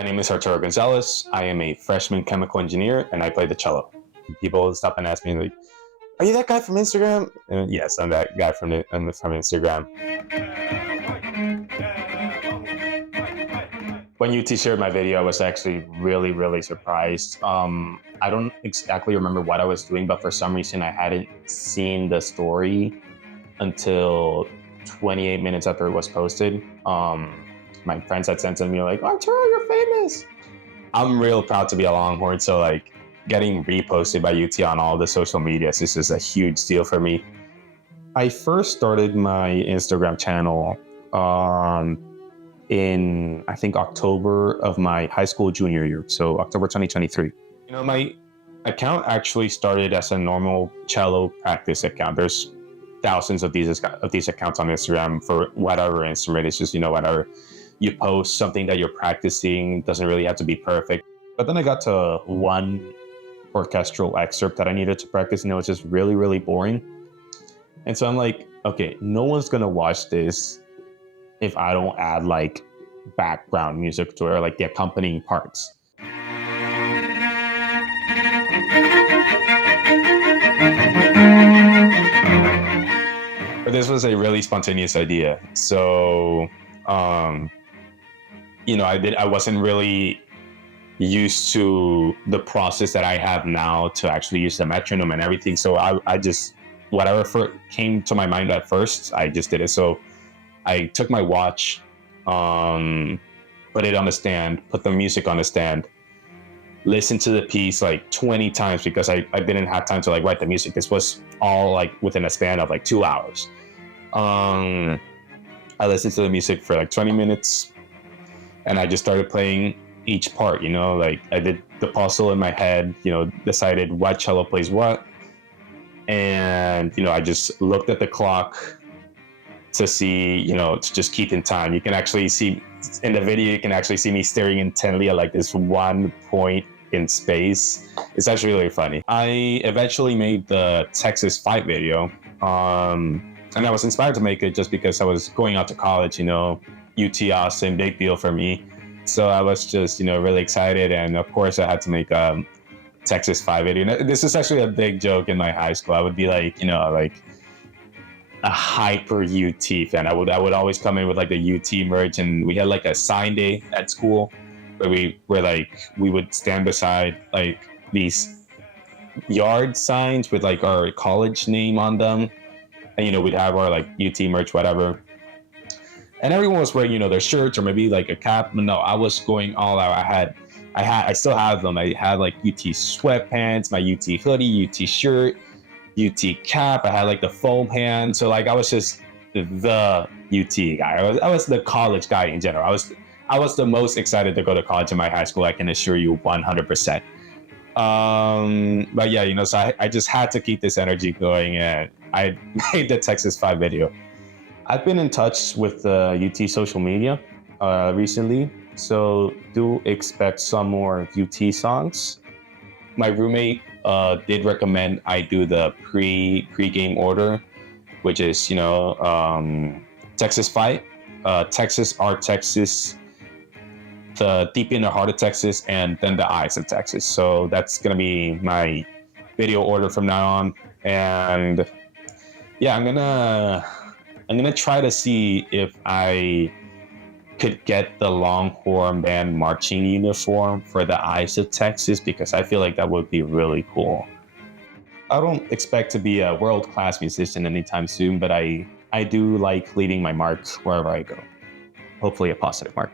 My name is Arturo Gonzalez. I am a freshman chemical engineer and I play the cello. People stop and ask me, like, are you that guy from Instagram? And yes, I'm that guy from Instagram. When UT shared my video, I was actually really surprised. I don't exactly remember what I was doing, but for some reason I hadn't seen the story until 28 minutes after it was posted. My friends had sent to me like, Arturo, you're famous. I'm real proud to be a Longhorn, so like getting reposted by UT on all the social medias is just a huge deal for me. I first started my Instagram channel in, I think, October of my high school junior year, so October 2023. You know, my account actually started as a normal cello practice account. There's thousands of these accounts on Instagram for whatever instrument. It's just, whatever. You post something that you're practicing, doesn't really have to be perfect. But then I got to one orchestral excerpt that I needed to practice, and it was just really boring. And so I'm like, okay, no one's gonna watch this if I don't add like background music to it, or like the accompanying parts. But this was a really spontaneous idea. So, I wasn't really used to the process that I have now to actually use the metronome and everything. So I just, whatever came to my mind at first, I just did it. So I took my watch, put it on the stand, put the music on the stand, listened to the piece like 20 times because I didn't have time to like write the music. This was all like within a span of like 2 hours. I listened to the music for like 20 minutes and I just started playing each part, like I did the puzzle in my head, decided what cello plays what. And, I just looked at the clock to see, to just keep in time. You can actually see in the video, you can actually see me staring intently at like this one point in space. It's actually really funny. I eventually made the Texas fight video. And I was inspired to make it just because I was going out to college, UT Austin, big deal for me. So I was just, really excited. And of course I had to make a Texas 5 video. This is actually a big joke in my high school. I would be like, like a hyper UT fan. I would always come in with like the UT merch, and we had like a sign day at school where we would stand beside like these yard signs with like our college name on them. And, we'd have our like UT merch, whatever. And everyone was wearing, their shirts or maybe like a cap. But no, I was going all out. I still have them. I had like UT sweatpants, my UT hoodie, UT shirt, UT cap. I had like the foam hand. So like I was just the UT guy. I was the college guy in general. I was the most excited to go to college in my high school. I can assure you 100%. But yeah, so I just had to keep this energy going, and I made the Texas 5 video. I've been in touch with UT social media recently, so do expect some more UT songs. My roommate did recommend I do the pre-game order, which is Texas Fight, Texas Our Texas, the Deep in the Heart of Texas, and then the Eyes of Texas. So that's gonna be my video order from now on. And yeah, I'm gonna try to see if I could get the Longhorn band marching uniform for the Eyes of Texas, because I feel like that would be really cool. I don't expect to be a world-class musician anytime soon, but I do like leaving my mark wherever I go. Hopefully a positive mark.